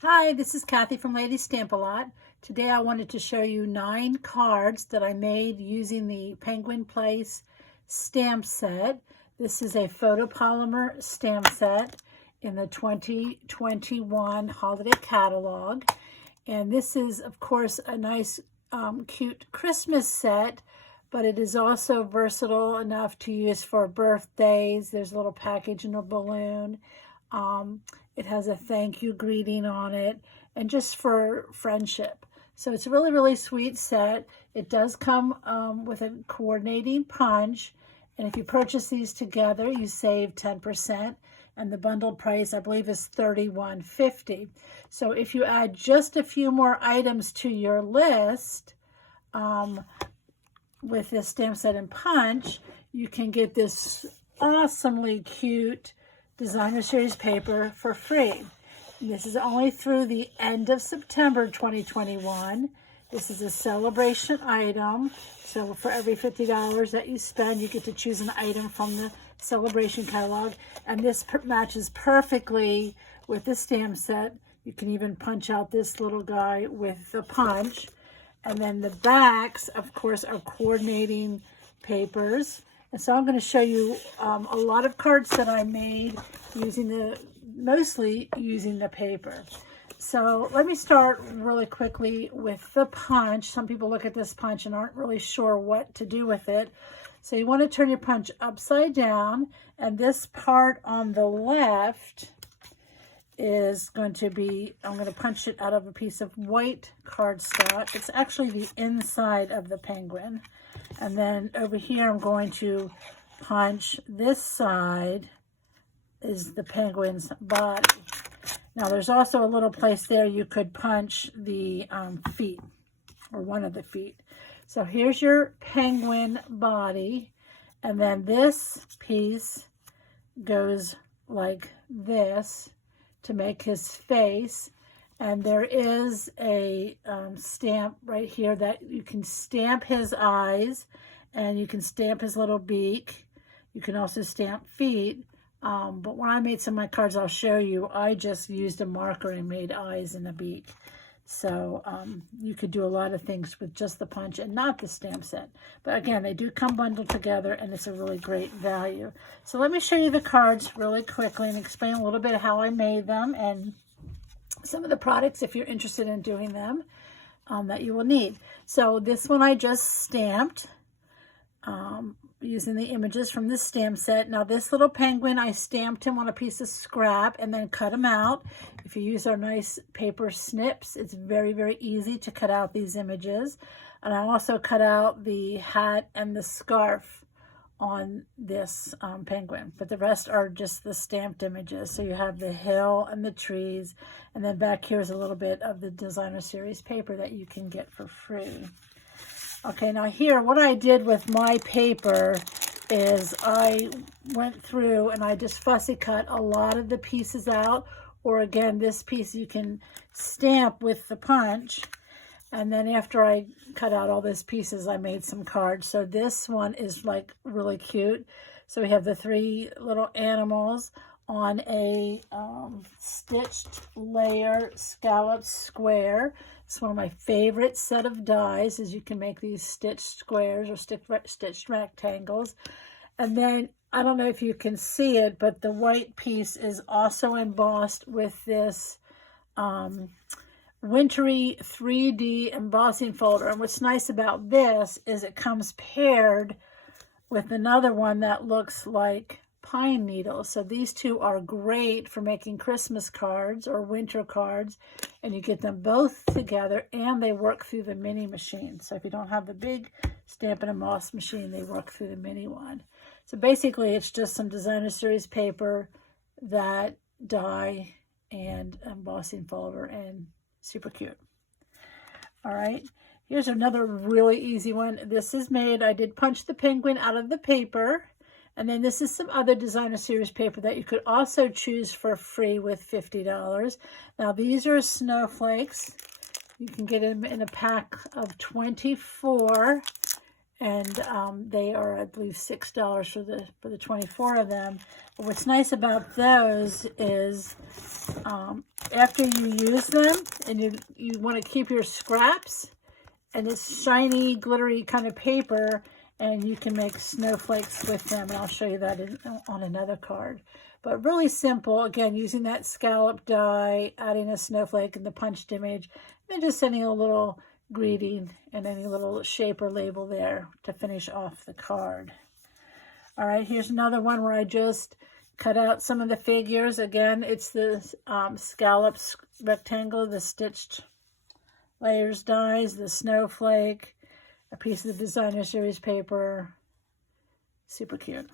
Hi, this is Kathy from Lady Stamp-A-Lot. Today I wanted to show you 9 cards that I made using the Penguin Place stamp set. This is a photopolymer stamp set in the 2021 holiday catalog. And this is, of course, a nice, cute Christmas set, but it is also versatile enough to use for birthdays. There's a little package and a balloon. It has a thank you greeting on it, and just for friendship. So it's a really, really sweet set. It does come with a coordinating punch, and if you purchase these together, you save 10%, and the bundled price, I believe, is $31.50. So if you add just a few more items to your list with this stamp set and punch, you can get this awesomely cute designer series paper for free. And this is only through the end of September 2021. This is a celebration item. So for every $50 that you spend, you get to choose an item from the celebration catalog. And this matches perfectly with the stamp set. You can even punch out this little guy with the punch. And then the backs, of course, are coordinating papers. And so I'm going to show you a lot of cards that I made mostly using the paper. So let me start really quickly with the punch. Some people look at this punch and aren't really sure what to do with it. So you want to turn your punch upside down, and this part on the left is going to be, I'm going to punch it out of a piece of white cardstock. It's actually the inside of the penguin. And then over here, I'm going to punch this side is the penguin's body. Now, there's also a little place there you could punch the feet, or one of the feet. So here's your penguin body. And then this piece goes like this to make his face. And there is a stamp right here that you can stamp his eyes, and you can stamp his little beak. You can also stamp feet. But when I made some of my cards, I'll show you, I just used a marker and made eyes and a beak. So you could do a lot of things with just the punch and not the stamp set. But again, they do come bundled together, and it's a really great value. So let me show you the cards really quickly and explain a little bit of how I made them and some of the products, if you're interested in doing them, that you will need. So this one I just stamped using the images from this stamp set. Now this little penguin, I stamped him on a piece of scrap and then cut him out. If you use our nice paper snips, it's very, very easy to cut out these images. And I also cut out the hat and the scarf on this penguin, but the rest are just the stamped images. So you have the hill and the trees, and then back here is a little bit of the designer series paper that you can get for free. Okay, now here, what I did with my paper is I went through and I just fussy cut a lot of the pieces out, or again, this piece you can stamp with the punch. And then after I cut out all these pieces, I made some cards. So this one is like really cute. So we have the 3 little animals on a stitched layer scalloped square. It's one of my favorite set of dies, is you can make these stitched squares or stitched rectangles. And then, I don't know if you can see it, but the white piece is also embossed with this wintry 3D embossing folder. And what's nice about this is it comes paired with another one that looks like pine needles. So these two are great for making Christmas cards or winter cards, and you get them both together, and they work through the mini machine. So if you don't have the big stamp and emboss machine, they work through the mini one. So basically it's just some designer series paper, that die, and embossing folder, and super cute. All right, here's another really easy one. This is made, I did punch the penguin out of the paper, and then this is some other designer series paper that you could also choose for free with $50. Now these are snowflakes. You can get them in a pack of 24, and they are, I believe, $6 for the 24 of them. But what's nice about those is after you use them and you want to keep your scraps, and it's shiny, glittery kind of paper, and you can make snowflakes with them. And I'll show you that on another card. But really simple, again, using that scallop die, adding a snowflake in the punched image, and just sending a little greeting and any little shape or label there to finish off the card. All right, here's another one where I just cut out some of the figures. Again, it's the scallop rectangle, the stitched layers dies, the snowflake, a piece of the designer series paper. Super cute.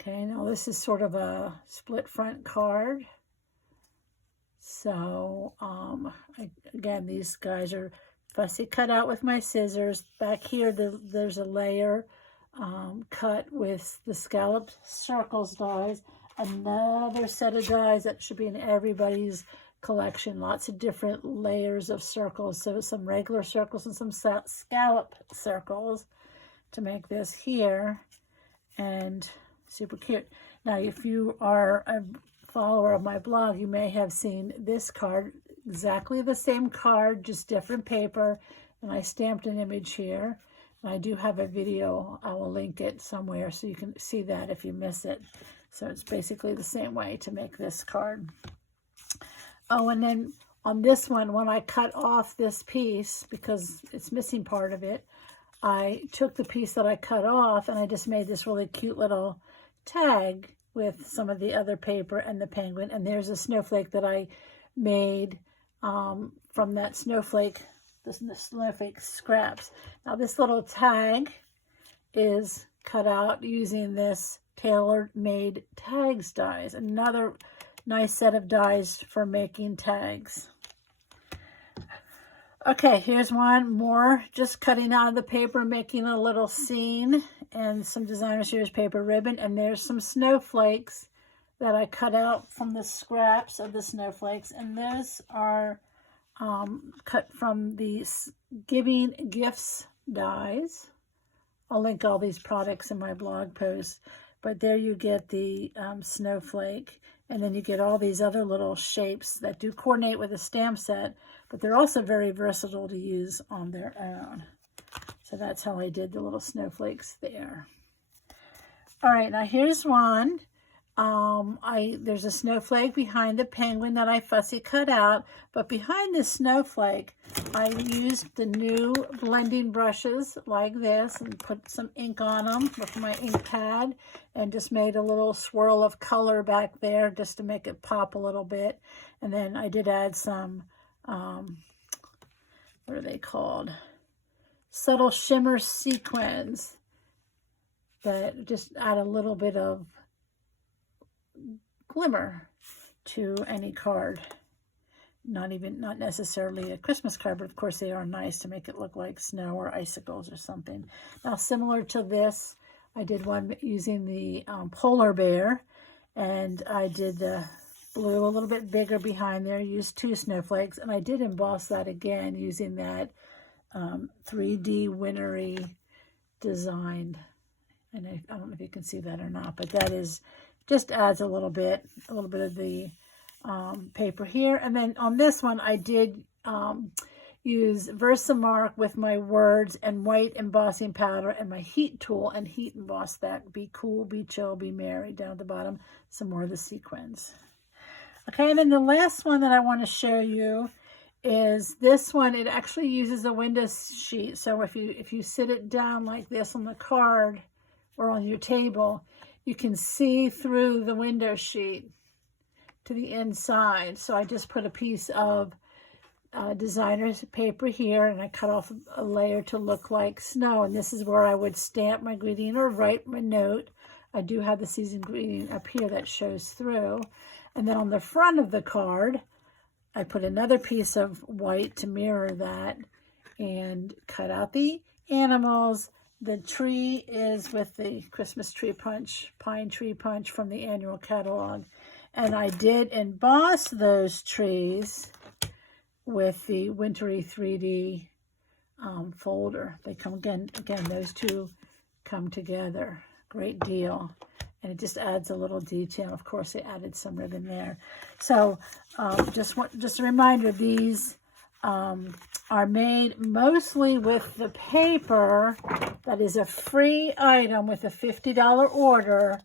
Okay, now this is sort of a split front card. So, again, these guys are fussy cut out with my scissors. Back here, there's a layer cut with the scalloped circles dies. Another set of dies that should be in everybody's collection. Lots of different layers of circles. So some regular circles and some scallop circles to make this here. And super cute. Now, if you are a follower of my blog, you may have seen this card, exactly the same card, just different paper, and I stamped an image here. And I do have a video. I will link it somewhere so you can see that if you miss it. So it's basically the same way to make this card. Oh, and then on this one, when I cut off this piece, because it's missing part of it, I took the piece that I cut off and I just made this really cute little tag with some of the other paper and the penguin. And there's a snowflake that I made from that snowflake, the snowflake scraps. Now this little tag is cut out using this tailor-made tags dies. Another nice set of dies for making tags. Okay, here's one more, just cutting out of the paper, making a little scene and some designer series paper ribbon. And there's some snowflakes that I cut out from the scraps of the snowflakes. And those are cut from the Giving Gifts dies. I'll link all these products in my blog post. But there you get the snowflake. And then you get all these other little shapes that do coordinate with a stamp set, but they're also very versatile to use on their own. So that's how I did the little snowflakes there. All right, now here's one. There's a snowflake behind the penguin that I fussy cut out, but behind this snowflake, I used the new blending brushes like this and put some ink on them with my ink pad and just made a little swirl of color back there just to make it pop a little bit. And then I did add some, what are they called? Subtle shimmer sequins that just add a little bit of glimmer to any card. Not necessarily a Christmas card, but of course they are nice to make it look like snow or icicles or something. Now, similar to this, I did one using the polar bear, and I did the blue a little bit bigger behind there, used 2 snowflakes, and I did emboss that again using that 3D wintry design. And I don't know if you can see that or not, but that is just adds a little bit of the paper here. And then on this one, I did use Versamark with my words and white embossing powder and my heat tool and heat emboss that. Be cool, be chill, be merry. Down at the bottom, some more of the sequins. Okay, and then the last one that I want to show you is this one. It actually uses a window sheet. So if you sit it down like this on the card or on your table, you can see through the window sheet to the inside. So I just put a piece of designer's paper here, and I cut off a layer to look like snow. And this is where I would stamp my greeting or write my note. I do have the season greeting up here that shows through. And then on the front of the card, I put another piece of white to mirror that and cut out the animals. The tree is with the Christmas tree punch, pine tree punch from the annual catalog. And I did emboss those trees with the wintry 3D folder. They come again, those two come together. Great deal. and it just adds a little detail. Of course, they added some ribbon there. So just a reminder, these are made mostly with the paper that is a free item with a $50 order,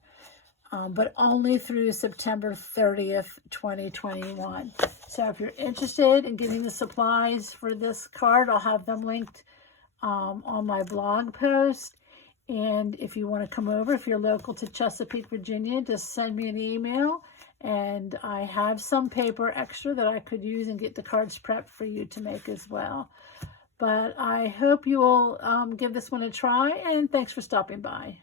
but only through September 30th, 2021. So if you're interested in getting the supplies for this card, I'll have them linked on my blog post. And if you want to come over, if you're local to Chesapeake, Virginia, just send me an email. And I have some paper extra that I could use and get the cards prepped for you to make as well. But I hope you will give this one a try, and thanks for stopping by.